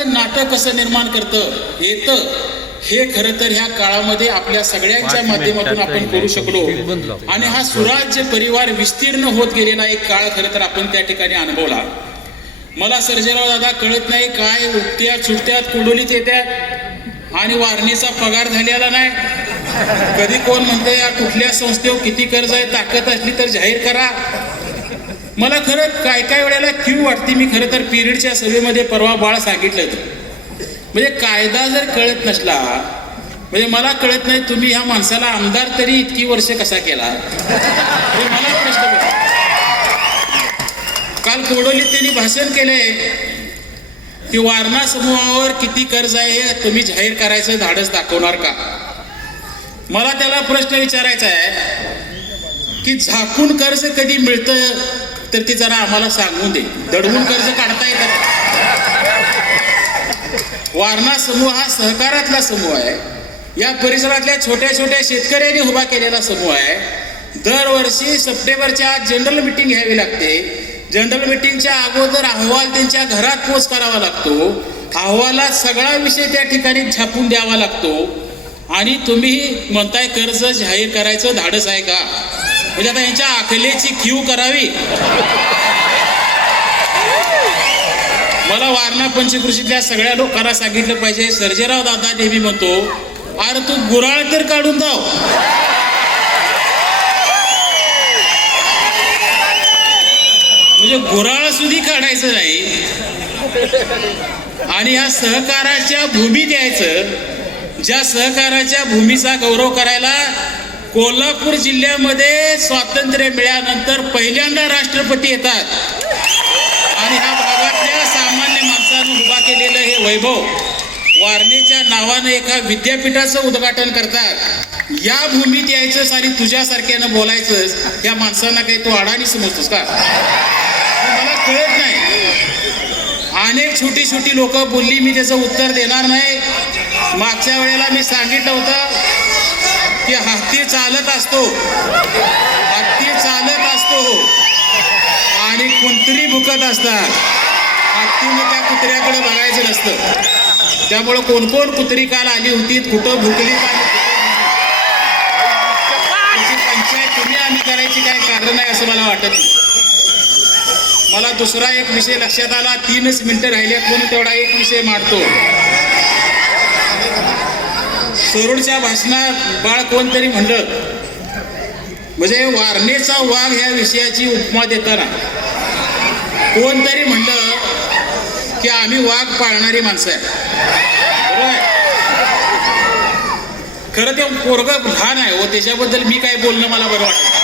सुराचं नातं कसं निर्माण करतं येतं हे खरं तर ह्या काळामध्ये आपल्या सगळ्यांच्या माध्यमातून आपण करू शकलो. आणि हा सुराज्य परिवार विस्तीर्ण होत गेलेला एक काळ खरं तर आपण त्या ठिकाणी अनुभवला. मला सर्जेराव दादा कळत नाही काय उठत्यात सुटत्यात कुडोलीत येत्यात आणि वारणीचा पगार झालेला नाही. कधी कोण म्हणतं या कुठल्या संस्थेवर किती कर्ज आहे ताकद असली तर जाहीर करा. मला खरं काय काय वेळेला क्यू वाटते? मी खरं तर पिरियडच्या सभेमध्ये परवा बाळ सांगितलं होतं. म्हणजे कायदा जर कळत नसला म्हणजे मला कळत नाही तुम्ही ह्या माणसाला आमदार तरी इतकी वर्ष कसा केला? हे मला प्रश्न काल कोडोलीत त्यांनी भाषण केलंय की वारणा समूहावर किती कर्ज आहे हे तुम्ही जाहीर करायचं धाडस दाखवणार का? मला त्याला प्रश्न विचारायचा आहे की झाकून कर्ज कधी मिळतं? तर ते जरा आम्हाला सांगून दे. दडवून कर्ज काढता येतात. वारणा समूह हा सहकारातला समूह आहे. या परिसरातल्या छोट्या छोट्या शेतकऱ्यांनी उभा केलेला समूह आहे. दरवर्षी सप्टेंबरच्या जनरल मिटिंग घ्यावी लागते. जनरल मिटिंगच्या अगोदर अहवाल त्यांच्या घरात पोच करावा लागतो. अहवालात सगळा विषय त्या ठिकाणी छापून द्यावा लागतो. आणि तुम्ही म्हणताय कर्ज जाहीर करायचं धाडस आहे का? म्हणजे आता यांच्या आखलेची क्यू करावी. मला वारणा पंचकृषीतल्या सगळ्या लोकांना सांगितलं पाहिजे सर्जेराव दादा नेहमी म्हणतो अरे तू गुराळ तर काढून जाव. म्हणजे गुराळ सुधी काढायचं नाही. आणि ह्या सहकाराच्या भूमी द्यायचं ज्या सहकाराच्या भूमीचा गौरव करायला कोल्हापूर जिल्ह्यामध्ये स्वातंत्र्य मिळाल्यानंतर पहिल्यांदा राष्ट्रपती येतात. आणि ह्या भागातल्या सामान्य माणसानं उभा केलेलं हे वैभव वारणेच्या नावानं एका विद्यापीठाचं उद्घाटन करतात. या भूमीत यायचंच आणि तुझ्यासारख्यानं बोलायचंच या माणसांना काही तू अडाणी समजतोस का? मला कळत नाही. अनेक छोटी छोटी लोक बोलली मी त्याचं उत्तर देणार नाही. मागच्या वेळेला मी सांगितलं होतं की हत्ती चालत असतो. हत्ती चालत असतो. आणि कुंत्री भुकत असतात. हत्तीने त्या कुत्र्याकडे बघायचं नसतं. त्यामुळं कोण कोण कुत्री काल आली होती कुठं भुकली पंचायत तुम्ही आम्ही करायची काय कारण नाही असं मला वाटत नाही. मला दुसरा एक विषय लक्षात आला. तीनच मिनिटं राहिल्यात म्हणून तेवढा एक विषय मांडतो. सरोडच्या भाषणात बाळ कोणतरी म्हणलं? म्हणजे वारणेचा वाघ ह्या विषयाची उपमा देताना कोणतरी म्हणलं की आम्ही वाघ पाळणारी माणसं आहे. खरं ते पोरग लहान आहे व त्याच्याबद्दल मी काय बोलणं मला बरं वाटतं?